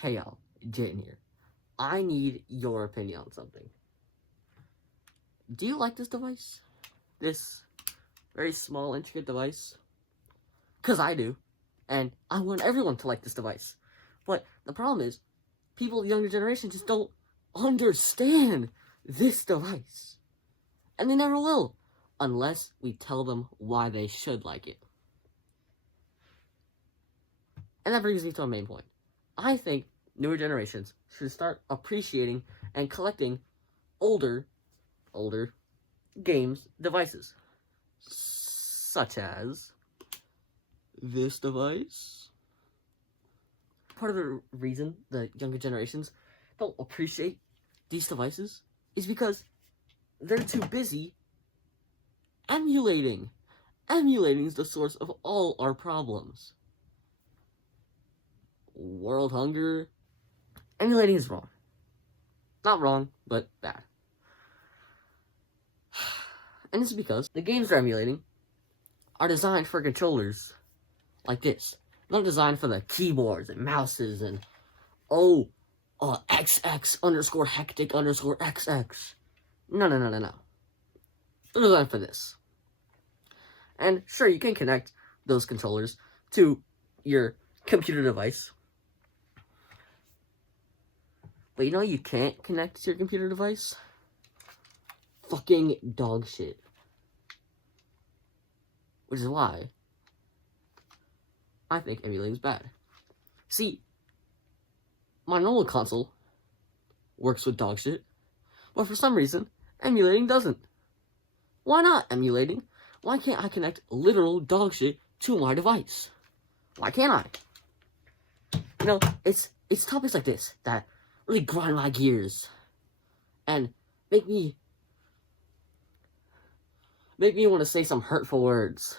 Hey y'all, Jaiden here. I need your opinion on something. Do you like this device? This very small, intricate device? Because I do. And I want everyone to like this device. But the problem is, people of the younger generation just don't understand this device. And they never will. Unless we tell them why they should like it. And that brings me to a main point. I think newer generations should start appreciating and collecting older games devices, such as this device. Part of the reason the younger generations don't appreciate these devices is because they're too busy emulating. Emulating is the source of all our problems. World hunger. Emulating is wrong. Not wrong, but bad. And this is because the games they're emulating are designed for controllers like this. Not designed for the keyboards and mouses and XX underscore hectic underscore XX. No. They're designed for this. And sure, you can connect those controllers to your computer device. But you know you can't connect to your computer device? Fucking dog shit. Which is why I think emulating is bad. See, my normal console works with dog shit, but for some reason, emulating doesn't. Why not emulating? Why can't I connect literal dog shit to my device? Why can't I? You know, it's topics like this that really grind my gears and make me want to say some hurtful words,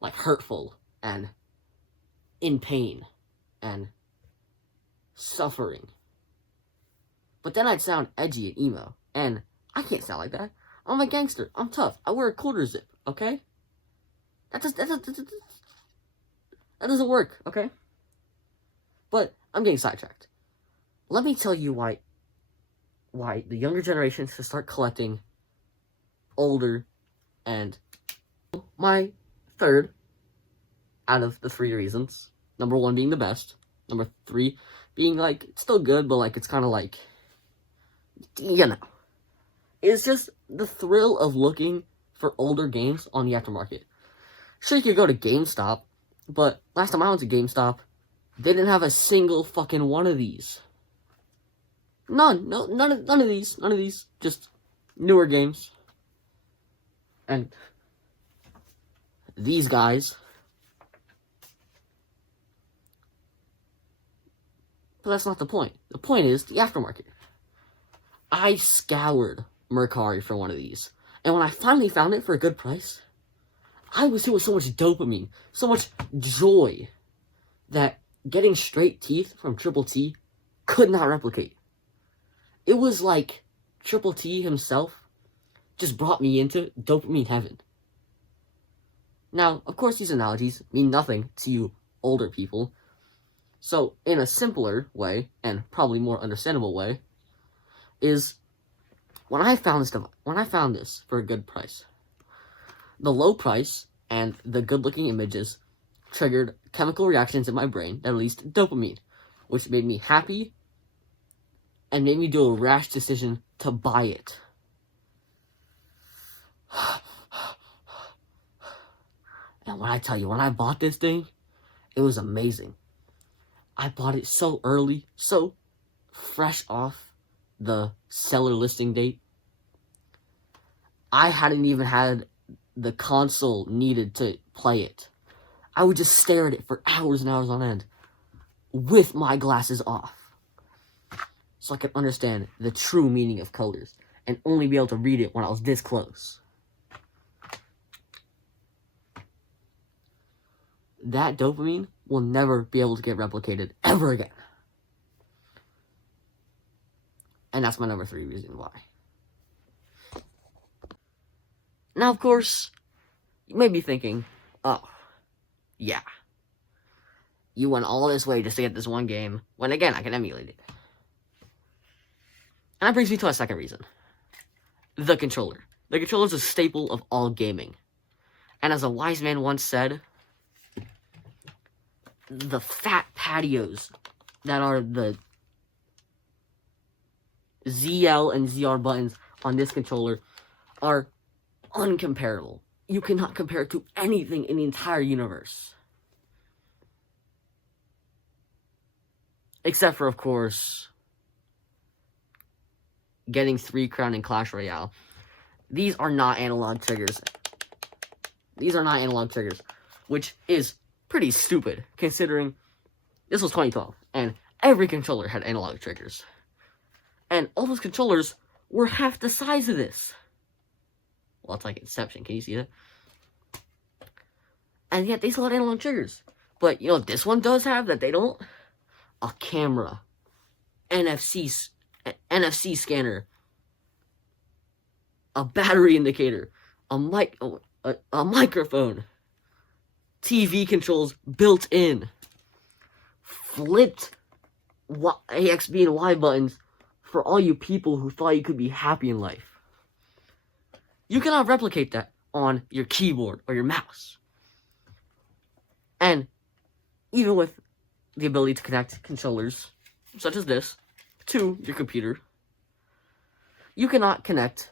like hurtful and in pain and suffering. But then I'd sound edgy and emo, and I can't sound like that. I'm a gangster. I'm tough. I wear a quarter zip. Okay, that doesn't work. Okay, but I'm getting sidetracked. Let me tell you why the younger generation should start collecting older. And my third out of the 3 reasons, number 1 being the best, number 3 being like it's still good, but like it's kind of like, you know, it's just the thrill of looking for older games on the aftermarket. Sure, you could go to GameStop, but last time I went to GameStop, they didn't have a single fucking one of these. None of these, just newer games. And these guys. But that's not the point. The point is the aftermarket. I scoured Mercari for one of these. And when I finally found it for a good price, I was doing so much dopamine, so much joy, that getting straight teeth from Triple T could not replicate. It was like Triple T himself just brought me into dopamine heaven. Now, of course, these analogies mean nothing to you older people. So, in a simpler way, and probably more understandable way, is when I found this for a good price, the low price and the good-looking images triggered chemical reactions in my brain that released dopamine, which made me happy and made me do a rash decision to buy it. And when I tell you, when I bought this thing, it was amazing. I bought it so early, so fresh off the seller listing date. I hadn't even had the console needed to play it. I would just stare at it for hours and hours on end with my glasses off, so I could understand the true meaning of colors and only be able to read it when I was this close. That dopamine will never be able to get replicated ever again. And that's my number 3 reason why. Now, of course, you may be thinking, oh, yeah, you went all this way just to get this one game, when again, I can emulate it. And that brings me to a second reason. The controller. The controller is a staple of all gaming. And as a wise man once said, the fat patios that are the ZL and ZR buttons on this controller are uncomparable. You cannot compare it to anything in the entire universe. Except for, of course, getting 3 crown in Clash Royale. These are not analog triggers. These are not analog triggers, which is pretty stupid, considering this was 2012, and every controller had analog triggers. And all those controllers were half the size of this. Well, it's like Inception, can you see that? And yet, they still had analog triggers. But, you know what this one does have that they don't? A camera. NFC scanner. A battery indicator. A microphone. TV controls built in. Flipped AX, B, and Y buttons for all you people who thought you could be happy in life. You cannot replicate that on your keyboard or your mouse. And even with the ability to connect controllers, such as this, to your computer, you cannot connect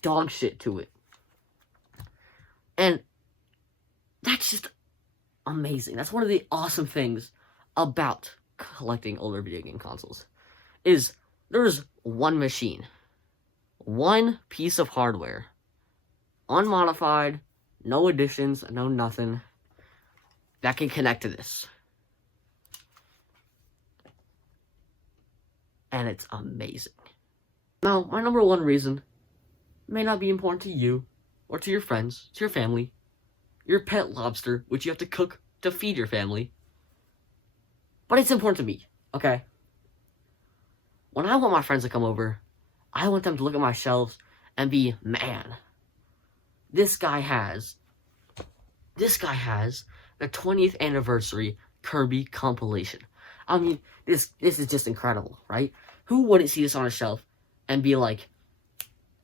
dog shit to it. And that's just amazing. That's one of the awesome things about collecting older video game consoles, is there's one machine, one piece of hardware, unmodified, no additions, no nothing, that can connect to this. And it's amazing. Now, my number one reason may not be important to you, or to your friends, to your family, your pet lobster, which you have to cook to feed your family. But it's important to me, okay? When I want my friends to come over, I want them to look at my shelves and be, man, this guy has the 20th anniversary Kirby compilation. I mean, this is just incredible, right? Who wouldn't see this on a shelf and be like,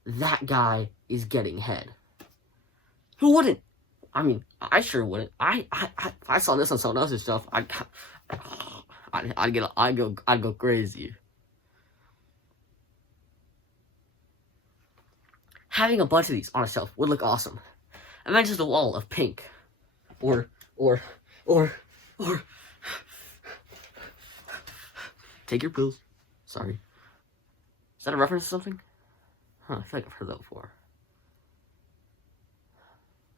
that guy is getting head? Who wouldn't? I mean, I sure wouldn't. If I saw this on someone else's shelf, I'd go crazy. Having a bunch of these on a shelf would look awesome. Imagine just a wall of pink, or take your pills. Sorry. Is that a reference to something? Huh, I feel like I've heard that before.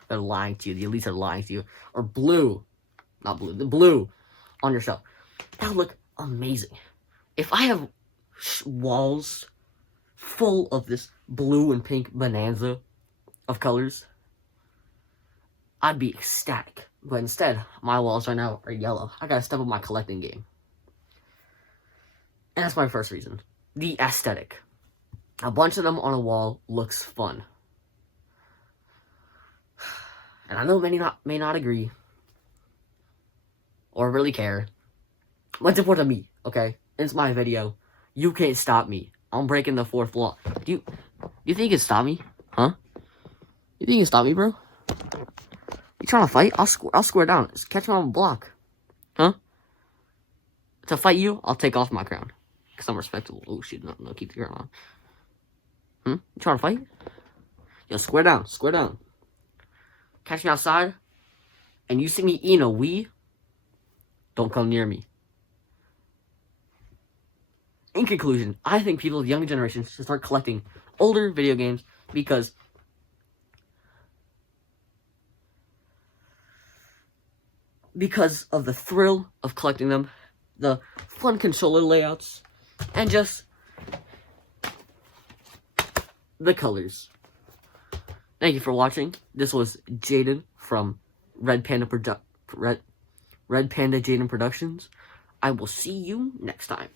They're lying to you. The elites are lying to you. Or blue. Not blue. The blue on your shelf. That would look amazing. If I have walls full of this blue and pink bonanza of colors, I'd be ecstatic. But instead, my walls right now are yellow. I gotta step up my collecting game. And that's my first reason. The aesthetic. A bunch of them on a wall looks fun. And I know many may not agree, or really care, but it's important to me, okay? It's my video. You can't stop me. I'm breaking the fourth law. Do you think you can stop me? Huh? You think you can stop me, bro? You trying to fight? I'll square down. Just catch me on the block. Huh? To fight you, I'll take off my crown. Because I'm respectable. Oh, shit. No, keep the crown on. You trying to fight? Yo, square down. Square down. Catch me outside, and you see me eating a Wii, don't come near me. In conclusion, I think people of the younger generation should start collecting older video games because of the thrill of collecting them, the fun controller layouts, and just the colors. Thank you for watching. This was Jaiden from Red Panda Jaiden Productions. I will see you next time.